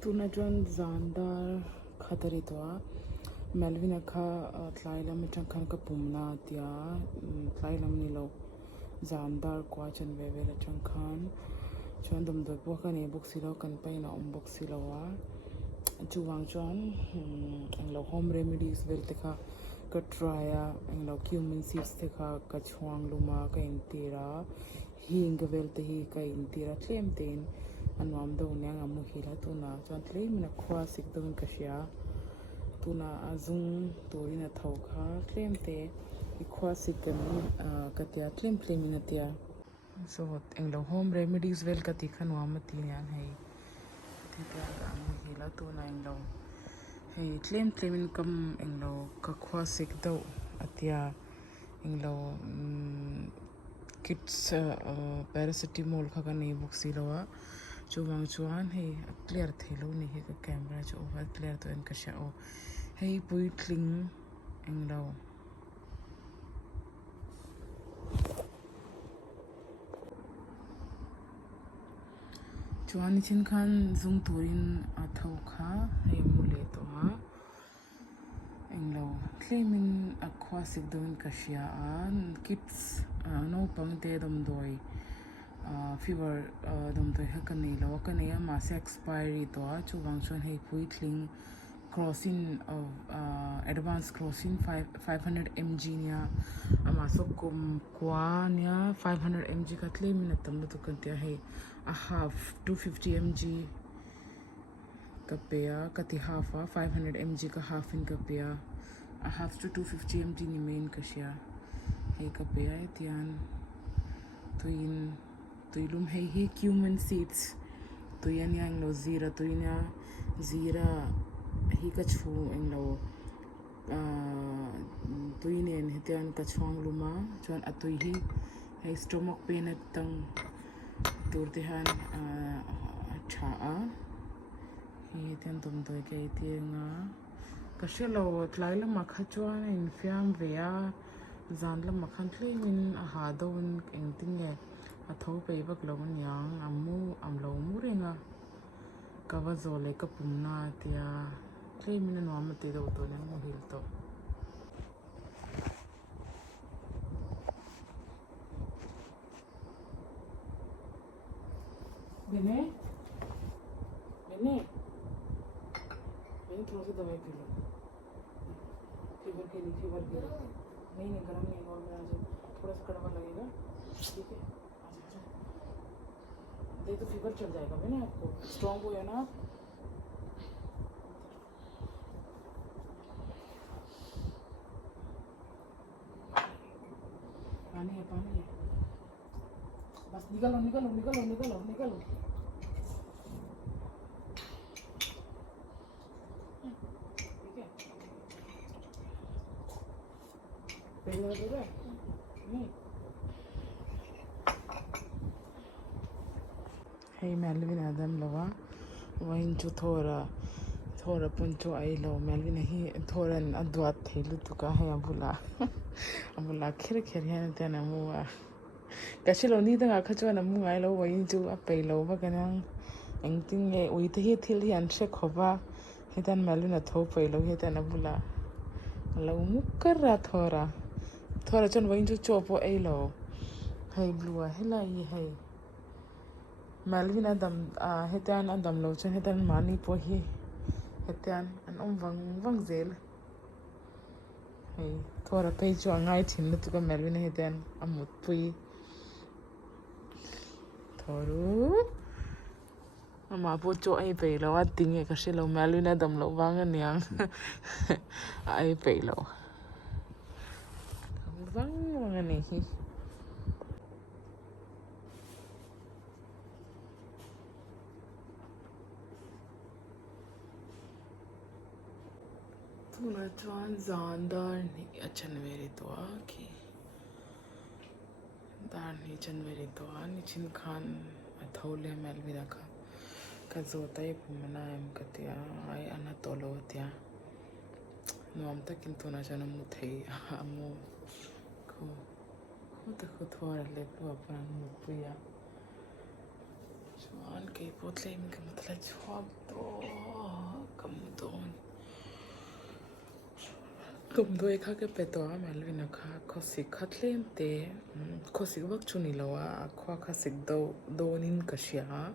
tuna chuan zandar khatari towa Melvin kha tlailam atang khan ka pumna tia tlailam ni lo zandar kwa chan ve la chang khan chuan dum doi po ka ne book silo kan paina book silowa chuwang chuan anglo home remedies vel te kha ka trya anglo cumin seeds te kha ka chuang luma ka intira hing vel te hi ka intira tlem ten anwam do nyang amu hila tuna chuan tlem na khawsik dong ka sia tuna azung torina thauka tlem te I khawsik kan ka tia tlem ina tia so anglo home remedies vel ka ti khanwa ma ti yan hei ti ta amu hila tuna anglo hei tlem in kam anglo ka khawsik do atia anglo kids paracetamol kha ka nei book silowa chuwang chuan hei clear thelo ni he ka camera chu over clear to en ka sha o hei pui tling anglo chuan chin khan zung turin a thau kha hei mule to ha anglo tlemin a khawsik don ka sia an kids no pangte dom doi fever dom doi ha kan nei lo ka nei ma se expiry to chuwang chuan hei pui tling crossing of advanced crossing 500 mg nia ama so kum kwa nia 500 mg ka tlemin atam to kan tia hei a half 250 mg kapea kati half 500 mg ka half in kapea a half to 250 mg ni main ka sia hei kapea etian tuilum hei cumin seeds tuyan yang lo zira tuinya zira hi ka chu englo tuinen hetian ka chuang luma chuan atui hi hei stomach pain atang turtihan tha a hi ten dom doi ke tianga ka shelo tlaila makha chuan in fiam vea zanla makhan tlemin a ha don engtinge a tho pe bak lo nyang amlo murenga kawa zole ka pumna tia tlemin no amate do to ne muhil to bene थोड़ा सा दवाई P low fever के लिए नहीं गरम नहीं normal आज थोड़ा सा कड़वा लगेगा ठीक है आजा दे तो फीवर चल जाएगा मैंने आपको स्ट्रॉन्ग हो ना आप पानी है बस निकलो Hey Melvin Adam lawa wain chu thora puncho ai lo Melvin hi thoran adwat thelu tuka hai abula khir han tena muwa kachilo ni da khacho na mu ai lo wain chu apei lo ba kanang engting e ui te hi thil hi an she khoba hetan Melvin a tho pei lo hetan abula lo mukara thora chon wain chu chopo ai lo hai blua hela hi hai Melvin Adam hetan Adam lo chen hetan mani po hi hetan an wang zel hey thora pe chu angai thin lu tu ka Melvin hetan amut pui thoru ama po chu ai pe lo ating e ka she lo Melvin Adam lo wang aniang ai pe lo wang ani hi tuna chuan zandar ni achanveri to ki dar ni chanveri to ni chin khan athole Melvin kha ka zotai pumana em katia ai ana tolo tia nuam takin tuna chana mu thei amu ko ta ko thora le pu apan mu puya chuan cái bột lên cái một là chọc to cầm đồn cầm đôi khác cái bề đó mà Melvin là khác khawsik khát lên thế khawsik vắt chun đi lâu à khoa khawsik đâu nín cái gì á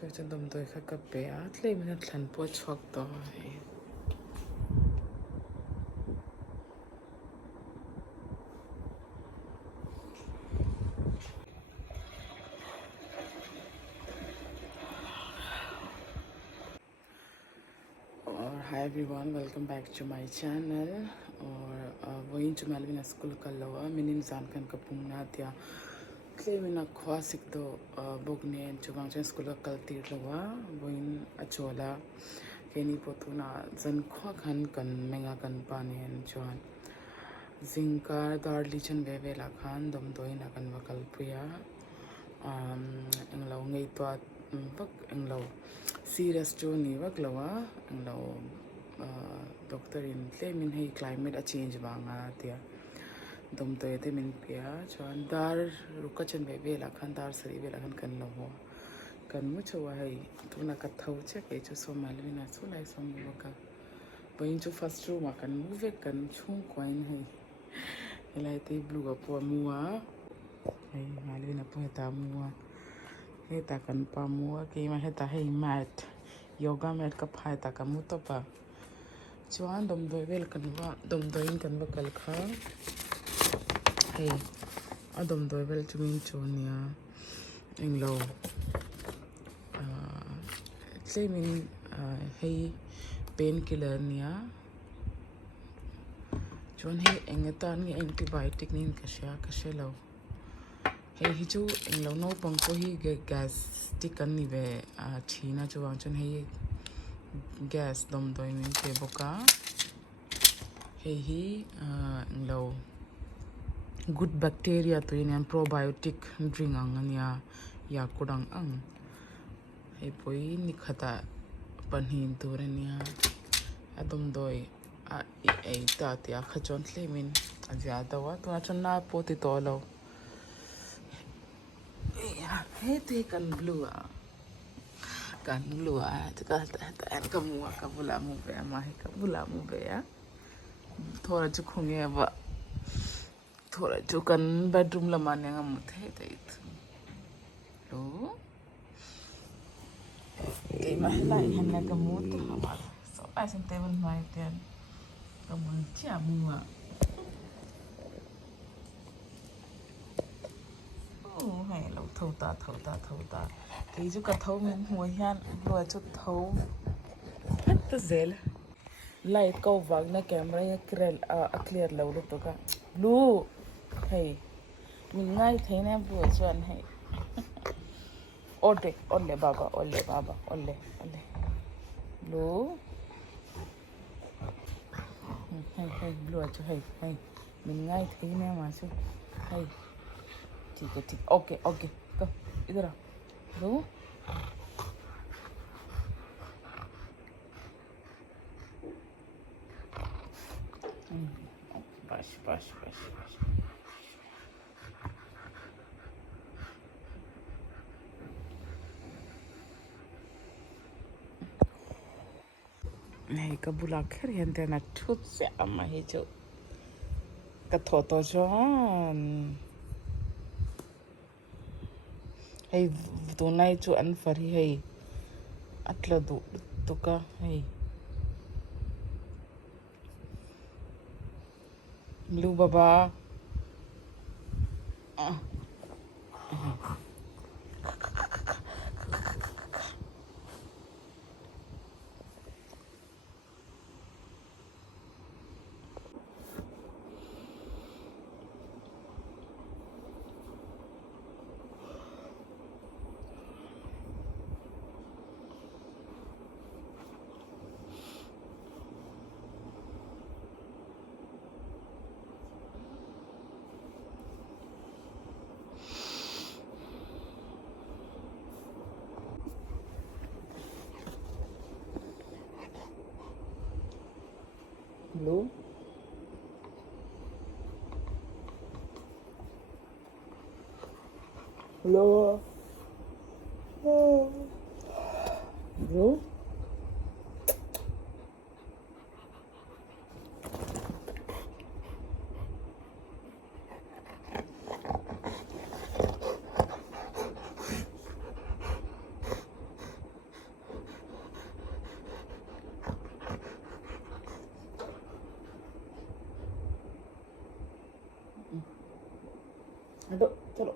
cho chân cầm đôi khác cái bề á lên mình thằng bột chọc to Hi everyone, welcome back to my channel. Going to Melvin school kalawa, minim zankhuain kapungna tia. Clay mina khawsik do bogne chubang chen school kalti lawa, going achola. Keni potuna zankhuain kan menga kan panen chuan. Zinka darli chen veve la khan dom doi na kan wakal priya. Englo ngei to vak englo serious jo ni vak lawa englo doctor in tle min hei climate a change wanga tia dom to te min pia chuan dar ruka chen ve la khan dar sari ve la khan kan lo ho kan mu chawa hei tuna ka thau che ke chu so Melvin a chu lai som lo ka boin chu first room a kan mu ve kan chung coin hei elai te blue a po muwa hei Melvin a po ta muwa hei ta kan pa muwa ke ma heta hei mat yoga mat ka phai ta ka mu to pa chuan dom doi vel kan wa dom doi in kan wa kal kha hei a dom doi vel chumin chunia englo tlemin hei painkiller nia chuan hei engatan nge antibiotic nin ka sha lo hei hi chu englo no pang ko hi gas stick kan ni ve thina chuwang chuan hei gas dom doi min ke boka hei hi englo good bacteria to in probiotic drink ang ania ya kudang ang hei poi ni khata panhin turania adom doi a ei ta tia khachon tlemin azia dawa to chonna poti to lo hei te kan blue kan blue ka ka mu ka bula mu be ma he ka bula mu be ya thora chu khunge ba thora chu kan bedroom la man nga mu the te lo ke ma la hen na ka mu to ha so I san te ban mai ten ka mu chia mu hay lâu thâu ta thì chú cả thâu mình mua hian vừa chút thâu hết tất dễ là light câu vàng na camera ya clear lâu được cả blue hey mình ngay thấy nè blue chuan hay ole baba ole blue hay blue chú hay mình ngay thấy nè mà chú hay ठीक है okay go इधर आ लो बस नहीं कबूला खैर हेंते ना ठुत से अम्मा ही जो कथोतो John hei tunai chu an fari hei atla du tuka hei blue baba blue hello Bro. Aduh, चलो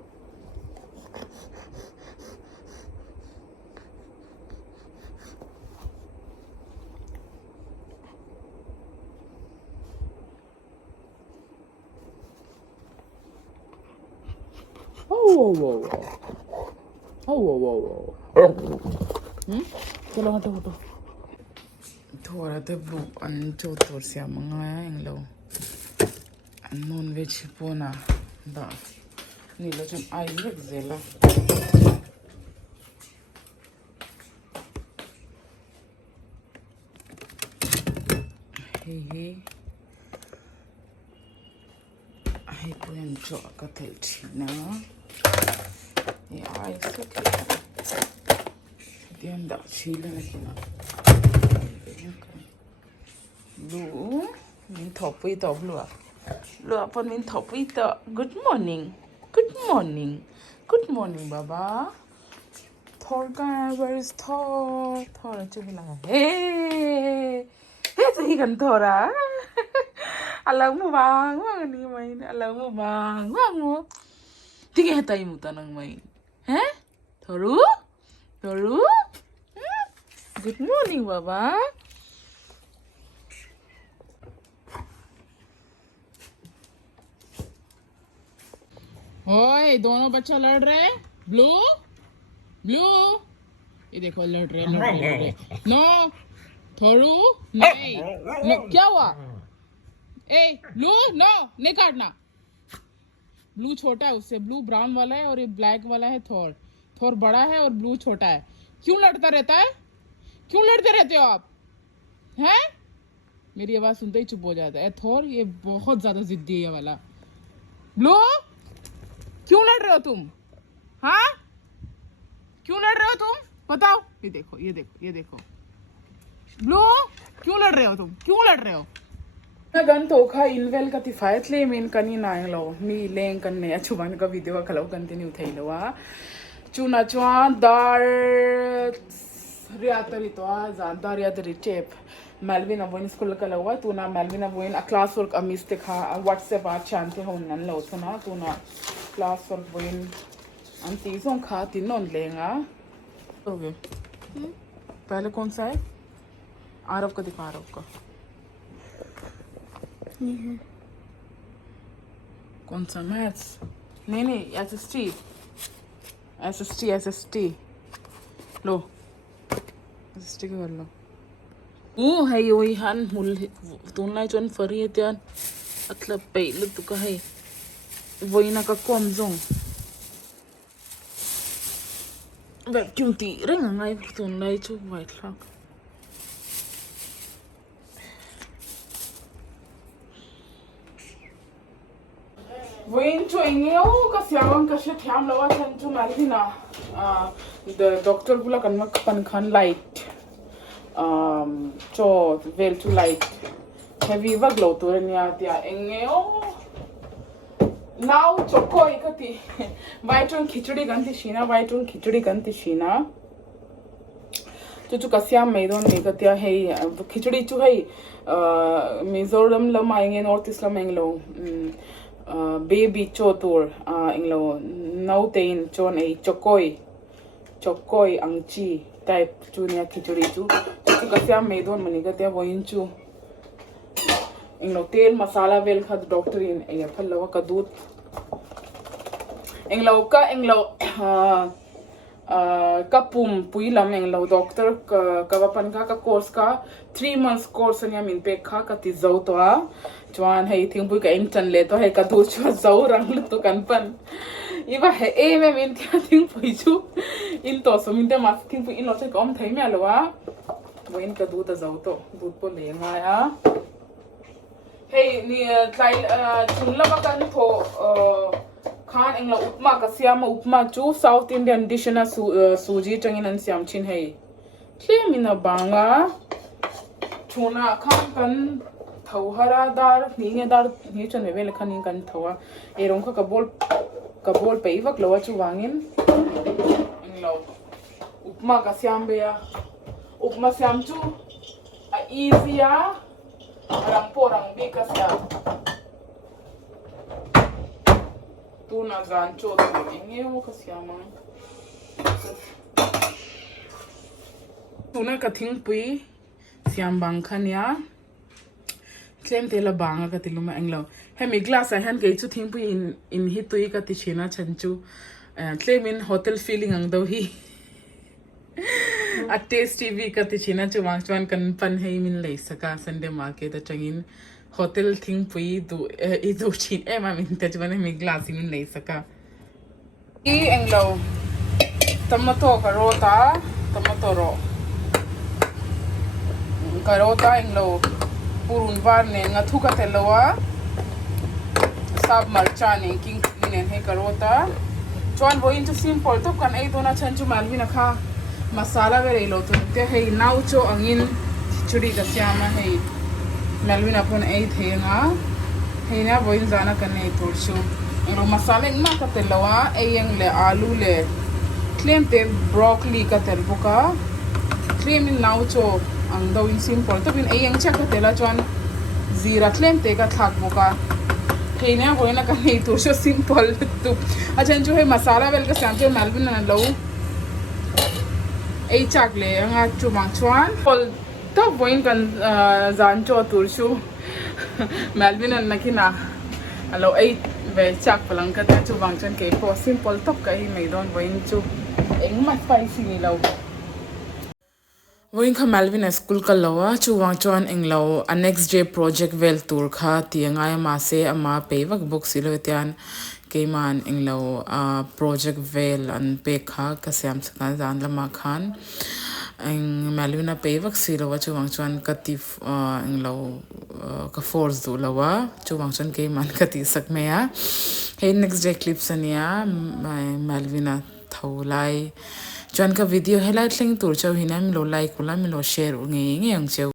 चलो हटो हटो थोड़ा तो ब्लू अंचो तोर से मंगाया इन लो नॉन वेज पोना दा नीलो जम आई रख जेला हे आई पुन जो कथल छीना ये आई सके दियंदा छीले ना Lu, min topi to blue. Lu apa min topi to? Good morning. Good morning. Good morning, Baba. Thor guy, where is Thor? Thor aja bilang, hey, hey tu ikan Thor ah. Alamu bang, bang ni main. Alamu bang, bang mo. Tiga hatai muta nang main. Heh? Thoru? Thoru? Good morning, Baba. ओए दोनों बच्चा लड़ रहे हैं blue blue ये देखो लड़ रहे नो थोरू नहीं नो क्या हुआ ए ब्लू नो नहीं काटना ब्लू छोटा है उससे ब्लू ब्राउन वाला है और ये ब्लैक वाला है थोर थोर बड़ा है और ब्लू छोटा है क्यों लड़ता रहता है क्यों लड़ते रहते हो आप हैं मेरी आवाज सुनते ही चुप हो जाता है थोर ये बहुत ज्यादा जिद्दी है ये वाला ब्लू क्यों लड़ रहे हो तुम हाँ क्यों लड़ रहे हो तुम बताओ ये देखो ये देखो ये देखो ब्लू क्यों लड़ रहे हो तुम क्यों लड़ रहे हो गन तो खा इनवेल का तिफायत ले मेन कनी नांग लो मी लेंग कन्ने अचुबान का वीडियो का खलाव कंटिन्यू थई लो आ चुना चुआ दार रियातरी तो आ जानदा रियातरी टेप मेलविन अबोइन स्कूल का लवा तू ना मेलविन अबोइन क्लास वर्क अमिस ते खा व्हाट्सएप आ चांते हो नन लो तो ना तू ना क्लास वर्क बोइन अंती सों खा तीनों लेंगा ओके पहले कौन सा है आरव का दिखा आरव का कौन सा मैथ्स नहीं नहीं एसएसटी एसएसटी एसएसटी लो एसएसटी का कर लो ओ है ये वही हन मुल तुमने जोन फरी है त्यान मतलब पहले तो का है वही ना का कौन जों वैक्यूम ती रंग आई तुमने जो वाइट लॉक वहीं जो इंगे ओ का सियावन का शेट हम लोग चन जो मैलविन द डॉक्टर बुला कन्नक पनखान लाइट जो वेल टू लाइट heavy वगलो तो रनिया त्या इंगे ओ नाउ चोको इकती वाइटोन खिचड़ी गंती शीना वाइटोन खिचड़ी गंती शीना जो कस्याम मैदोन इकतिया है खिचड़ी चु है मिजोरम लम आएंगे नॉर्थ ईस्ट लम आएंगे baby chotur inglo nautein chon ei chokoi angchi type chunia khichuri chu ka sia medon mani ka te voin chu inglo tel masala vel khad doctor in e phalawa ka dut inglo kapum puilam inglo doctor ka wapan ka course ka 3 months course ania min pe kha ka ti zo to a chuan hei thing pui ka in chan le to hei ka du chu zo rang lu to kan pan iwa he e me min ka thing pui chu in to so min te ma thing pui in lo che kom thai me lo wa voin ka du ta zo to du po le nga ya hei ni tlai chun la ba kan tho khan engla upma ka siam upma chu south indian dish na suji changin an siam chin hei Claim in a banga. Tuna kan thauhara dar ni dar ni chon me khanin kan thawa erong ka kabol peivak lawa chu wangin englo upma ka siam be ya upma siam chu a easy ya rang porang bi ka sia tuna zan cho tu engeo ka siama tuna ka thing pui siam bang khan ya claim tela banga ka tiluma englo hemi glass I han ke chu thing pu in hi tui ka ti china chanchu claim in hotel feeling ang do hi a tasty vi ka ti china chu wang chuan kan pan hei min le saka Sunday market a changin hotel thing pu i do chin ema min te chuan hemi glass min le saka I englo tomato ro karota englo purun var ne nga thuka telowa sab marcha ne king ne he karota chuan bo into simple to kan ei dona chanchu Melvin kha masala ve relo to te he nau cho angin churi ka syama he Melvin apon ei thenga he na bo in jana kan ei turchu ero masala ma ka telowa eyeng le alu le claim te broccoli ka telbuka claim in nau cho ang daw in simple to bin ayang check ka tela chuan zira claim te ka thak boka heina hoina ka nei tur so simple tu achan chu he masala vel ka samche Melvin na lo ei chak le anga chu mang chuan pol to boin kan zan cho tur chu Melvin na nakina alo ei ve chak palang ka ta chu bang chan ke po simple top ka hi mai don boin chu eng ma spicy ni lo Voin kha Melvin a school ka lawa chu wang chuan englo a next day project vel tur kha tianga ma se ama pewak book silo tian keman englo a project vel an pe kha ka siam chaka zan lama khan eng Melvin a pewak silo chu wang chuan ka ti englo ka force du lawa chu wang chuan keman ka ti sak me ya hey next day clips ania Melvin a tholai chuan ka video helai thleng tur chau hinam lo like kula mi lo share nge ang cheu